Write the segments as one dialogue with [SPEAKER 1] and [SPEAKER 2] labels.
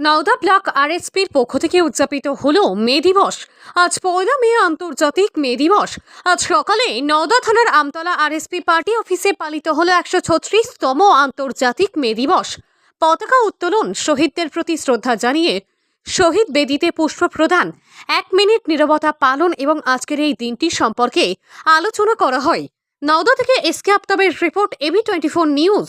[SPEAKER 1] Nowda block আরএসপির পক্ষ থেকে উদযাপিত হল মে দিবস। আজ পয়লা মে আন্তর্জাতিক মে দিবস। আজ সকালে নওদা থানার আমতলা আরএসপি পার্টি অফিসে পালিত হল একশো ছত্রিশতম আন্তর্জাতিক মে দিবস। পতাকা উত্তোলন শহীদদের প্রতি শ্রদ্ধা জানিয়ে শহীদ বেদিতে পুষ্প প্রদান। এক মিনিট নীরবতা পালন এবং আজকের এই দিনটি সম্পর্কে আলোচনা করা হয়। নওদা থেকে SK আফতাবের report AB twenty four news.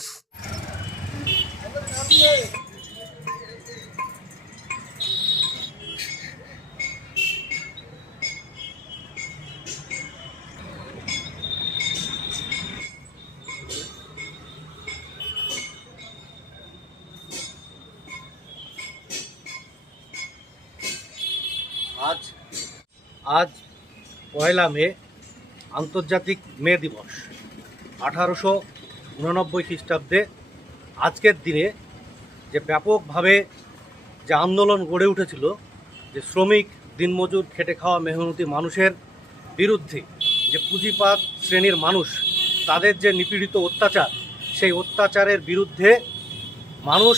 [SPEAKER 2] আজ আজ পয়লা মে, আন্তর্জাতিক মে দিবস। আঠারোশো উননব্বই খ্রিস্টাব্দে আজকের দিনে যে ব্যাপকভাবে যে আন্দোলন গড়ে উঠেছিল, যে শ্রমিক দিনমজুর খেটে খাওয়া মেহনতি মানুষের বিরুদ্ধে যে পুঁজিপাত শ্রেণির মানুষ, তাদের যে নিপীড়িত অত্যাচার, সেই অত্যাচারের বিরুদ্ধে মানুষ,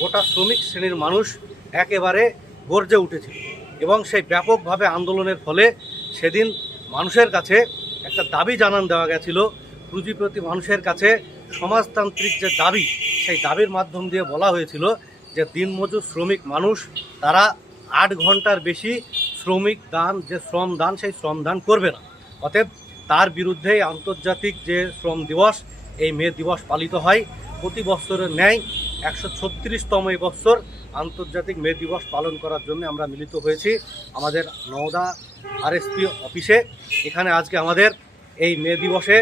[SPEAKER 2] গোটা শ্রমিক শ্রেণির মানুষ একেবারে গর্জে উঠেছিল। এবং সেই ব্যাপকভাবে আন্দোলনের ফলে সেদিন মানুষের কাছে একটা দাবি জানান দেওয়া গেছিল পুঁজিপতি মানুষের কাছে সমাজতান্ত্রিক যে দাবি, সেই দাবির মাধ্যম দিয়ে বলা হয়েছিল যে দিনমজুর শ্রমিক মানুষ, তারা আট ঘণ্টার বেশি শ্রমিক দান, যে শ্রম দান, সেই শ্রম দান করবে না। অতএব তার বিরুদ্ধে আন্তর্জাতিক যে শ্রম দিবস, এই মে দিবস পালিত হয়। প্রতি বছরের ন্যায় একশো ছত্রিশতম এই বছর আন্তর্জাতিক মে দিবস পালন করার জন্য আমরা মিলিত হয়েছি আমাদের নওদা আরএসপি অফিসে। এখানে আজকে আমাদের এই মে দিবসে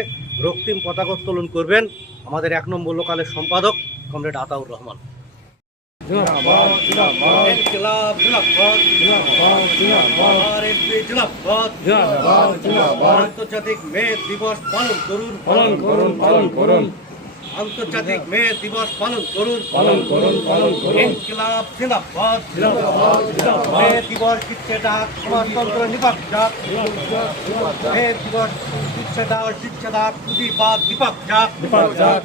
[SPEAKER 2] রক্তিম পতাকা উত্তোলন করবেন আমাদের এক নম্বর লোকালের সম্পাদক কমরেড আতাউর রহমান। আন্তর্জাতিক মে দিবস পালন করুন।
[SPEAKER 3] পালন করুন পালন করুন।
[SPEAKER 2] আন্তর্জাতিক মে দিবস পালন করুন।
[SPEAKER 3] পালন করুন পালন করুন।
[SPEAKER 2] ইনকিলাব জিন্দাবাদ।
[SPEAKER 3] জিন্দাবাদ জিন্দাবাদ।
[SPEAKER 2] মে দিবস দিচ্ছে ডাক সমাজতন্ত্র নিপাক ডাক মে দিবস
[SPEAKER 3] নিপাত যাক নিপাত যাক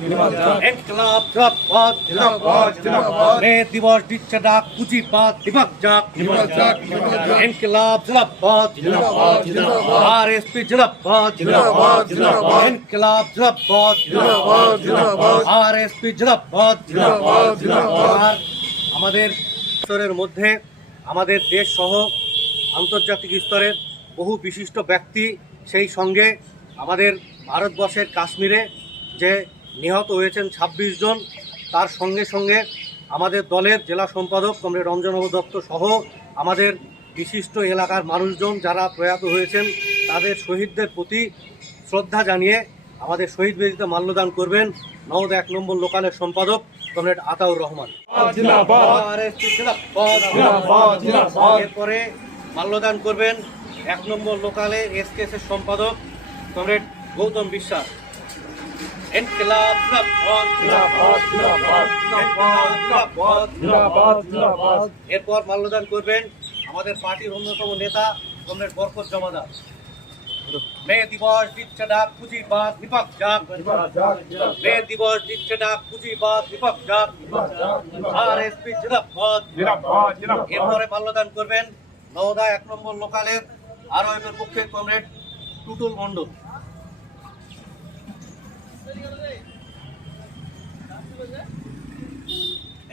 [SPEAKER 2] ইনকিলাব জিন্দাবাদ
[SPEAKER 3] জিন্দাবাদ জিন্দাবাদ
[SPEAKER 2] মে দিবস দিচ্ছে ডাক পুঁজিবাদ বিপাক ডাক
[SPEAKER 3] নিপাত যাক নিপাত যাক
[SPEAKER 2] ইনকিলাব জিন্দাবাদ
[SPEAKER 3] জিন্দাবাদ জিন্দাবাদ
[SPEAKER 2] আরএসপি জিন্দাবাদ
[SPEAKER 3] জিন্দাবাদ জিন্দাবাদ
[SPEAKER 2] ইনকিলাব জিন্দাবাদ
[SPEAKER 3] জিন্দাবাদ জিন্দাবাদ
[SPEAKER 2] আরএসপি জিন্দাবাদ
[SPEAKER 3] জিন্দাবাদ জিন্দাবাদ
[SPEAKER 2] আর আমাদের স্তরের মধ্যে আমাদের দেশ সহ আন্তর্জাতিক স্তরের বহু বিশিষ্ট ব্যক্তি সেই সঙ্গে আমাদের ভারতবর্ষের কাশ্মীরে যে নিহত হয়েছেন ২৬ জন তার সঙ্গে সঙ্গে আমাদের দলের জেলা সম্পাদক কমরেড রঞ্জনবাবু দত্ত সহ আমাদের বিশিষ্ট এলাকার মানুষজন যারা প্রয়াত হয়েছেন তাদের শহীদদের প্রতি শ্রদ্ধা জানিয়ে আমাদের শহীদ বেদিতে মাল্যদান করবেন নওদ এক নম্বর লোকালের সম্পাদক কমরেড আতাউর রহমান। এরপরে মাল্যদান করবেন এক নম্বর লোকালে এস এর সম্পাদক কমরেড গৌতম বিশ্বাস। এরপর মাল্যদান করবেন আমাদের পার্টির অন্যতম নেতা কমরেড বরকত জমাদার। মে দিবস দিচ্ছে ডাক পুঁজিবাদ
[SPEAKER 3] নিপাত যাক
[SPEAKER 2] মে দিবস দিচ্ছে ডাক পুঁজিবাদ বিপাক যাক
[SPEAKER 3] যাক
[SPEAKER 2] আর এসপি জিন্দাবাদ এরপরে মাল্যদান করবেন নওদা এক নম্বর লোকালের। আরও এর পক্ষে কমরেড টুটুল মণ্ডল।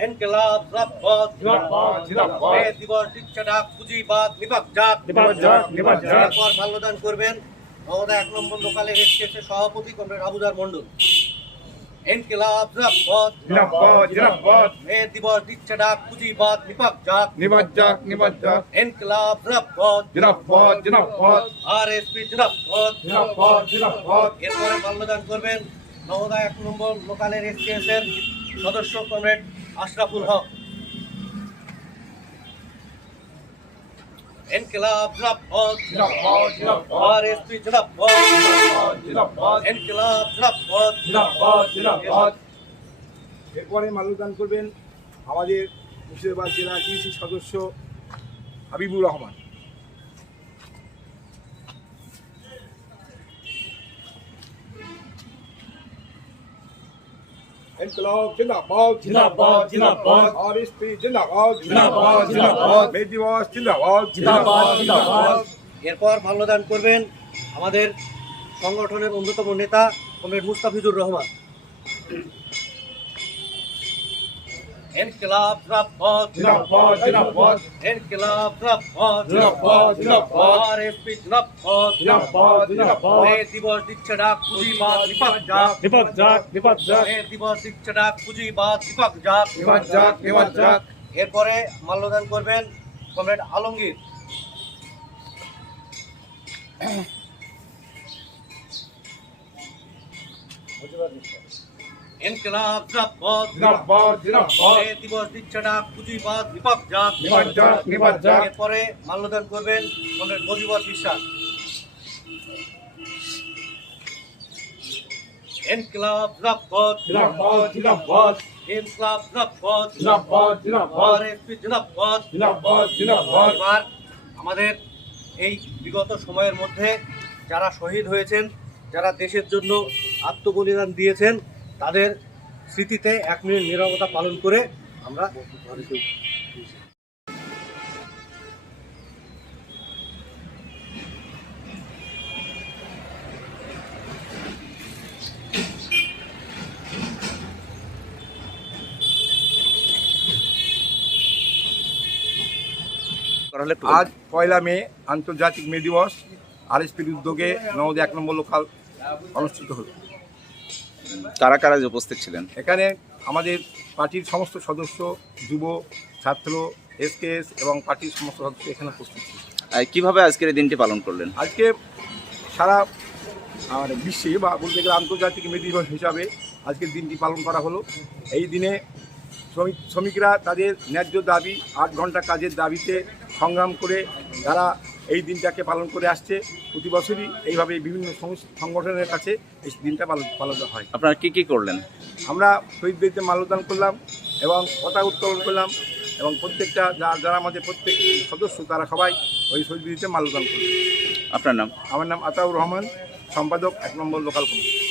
[SPEAKER 2] ইনকিলাব জিন্দাবাদ
[SPEAKER 3] জিন্দাবাদ জিন্দাবাদ
[SPEAKER 2] মে দিবস দিচ্ছে ডাক পুঁজিবাদ বিপাক যাক
[SPEAKER 3] নিপাত যাক নিপাত যাক
[SPEAKER 2] এরপর মাল্যদান করবেন। নওদা এক নম্বর লোকালের এসকেএসের সভাপতি কমরেড আবুদার মণ্ডল। ইনকিলাব জিন্দাবাদ
[SPEAKER 3] জিন্দাবাদ জিন্দাবাদ
[SPEAKER 2] মে দিবস দিচ্ছে ডাক পুঁজিবাদ বিপাক যাক
[SPEAKER 3] নিপাত যাক নিপাত যাক
[SPEAKER 2] ইনকিলাব জিন্দাবাদ
[SPEAKER 3] জিন্দাবাদ জিন্দাবাদ
[SPEAKER 2] আর এসপি জিন্দাবাদ
[SPEAKER 3] জিন্দাবাদ জিন্দাবাদ
[SPEAKER 2] এরপরে মাল্যদান করবেন। নওদা এক নম্বর লোকালের এসকেএস এর সদস্য কমরেড আশরাফুল হক। এসপি জিন্দাবাদ
[SPEAKER 3] জিন্দাবাদ
[SPEAKER 2] ইনকিলাব জিন্দাবাদ
[SPEAKER 3] জিন্দাবাদ জিন্দাবাদ
[SPEAKER 4] এরপরে মাল্যদান করবেন আমাদের মুর্শিদাবাদ জেলা কৃষি সদস্য হাবিবুর রহমান। ইনকলাব জিন্দাবাদ
[SPEAKER 3] জিন্দাবাদ, জিন্দাবাদ।
[SPEAKER 4] আরএসপি জিন্দাবাদ
[SPEAKER 3] জিন্দাবাদ, জিন্দাবাদ।
[SPEAKER 4] মে দিবস জিন্দাবাদ
[SPEAKER 3] জিন্দাবাদ, জিন্দাবাদ।
[SPEAKER 2] এরপর মাল্যদান করবেন আমাদের সংগঠনের অন্যতম নেতা কমরেড মুস্তাফিজুর রহমান ইনকিলাব জিন্দাবাদ
[SPEAKER 3] জিন্দাবাদ, জিন্দাবাদ।
[SPEAKER 2] ইনকিলাব জিন্দাবাদ
[SPEAKER 3] জিন্দাবাদ, জিন্দাবাদ।
[SPEAKER 2] আরএসপি জিন্দাবাদ
[SPEAKER 3] জিন্দাবাদ, জিন্দাবাদ।
[SPEAKER 2] মে দিবস দিচ্ছে ডাক পুঁজিবাদ দীপক যাক
[SPEAKER 3] নিপাত যাক নিপাত যাক
[SPEAKER 2] মে দিবস দিচ্ছে ডাক পুঁজিবাদ দীপক যাক
[SPEAKER 3] নিপাত যাক নিপাত যাক
[SPEAKER 2] এরপরে মাল্যদান করবেন কমরেড আলমগীর ইনকিলাব জিন্দাবাদ
[SPEAKER 3] জিন্দাবাদ জিন্দাবাদ
[SPEAKER 2] মে দিবস দিচ্ছে ডাক পুঁজিবাদ যাক এরপরে মাল্যদান করবেন কমরেড মজিবর বিশ্বাস। ইনকিলাব জিন্দাবাদ
[SPEAKER 3] জিন্দাবাদ জিন্দাবাদ
[SPEAKER 2] ইনকিলাব জিন্দাবাদ
[SPEAKER 3] জিন্দাবাদ জিন্দাবাদ
[SPEAKER 2] আরএসপি জিন্দাবাদ
[SPEAKER 3] জিন্দাবাদ জিন্দাবাদ
[SPEAKER 2] এবার আমাদের এই বিগত সময়ের মধ্যে যারা শহীদ হয়েছেন যারা দেশের জন্য আত্মবলিদান দিয়েছেন তাদের স্মৃতিতে এক মিনিট নীরবতা পালন করে আমরা
[SPEAKER 4] আজ পয়লা মে আন্তর্জাতিক মে দিবস আরএসপির উদ্যোগে নবদে এক নম্বর লোকাল অনুষ্ঠিত হলো।
[SPEAKER 5] কারা কারা উপস্থিত ছিলেন?
[SPEAKER 4] এখানে আমাদের পার্টির সমস্ত সদস্য যুব ছাত্র এসকেএস এবং পার্টির সমস্ত সদস্য এখানে উপস্থিত ছিল।
[SPEAKER 5] কীভাবে আজকের এই দিনটি পালন করলেন?
[SPEAKER 4] আজকে সারা আর বিশ্বে বা বলতে গেলে আন্তর্জাতিক মে দিবস হিসাবে আজকের দিনটি পালন করা হলো। এই দিনে শ্রমিক শ্রমিকরা তাদের ন্যায্য দাবি আট ঘণ্টা কাজের দাবিতে সংগ্রাম করে তারা এই দিনটাকে পালন করে আসছে প্রতি বছরই। এইভাবে বিভিন্ন সংগঠনের কাছে এই দিনটা পালন পালন হয়।
[SPEAKER 5] আপনারা কি কি করলেন?
[SPEAKER 4] আমরা শহীদদেরকে মাল্যদান করলাম এবং পতাকা উত্তোলন করলাম এবং প্রত্যেকটা যা- যারা আমাদের প্রত্যেক সদস্য তারা সবাই ওই শহীদদেরকে মাল্যদান করল।
[SPEAKER 5] আপনার নাম?
[SPEAKER 4] আমার নাম আতাউর রহমান সম্পাদক এক নম্বর local committee.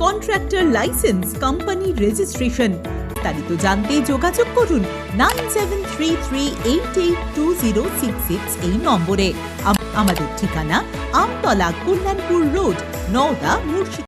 [SPEAKER 6] contractor licence company registration বিস্তারিত জানতে যোগাযোগ করুন nine seven three three eight eight two zero six six এই নম্বরে। আম- আমাদের ঠিকানা আমতলা কল্যাণপুর রোড, নওদা মুর্শিদ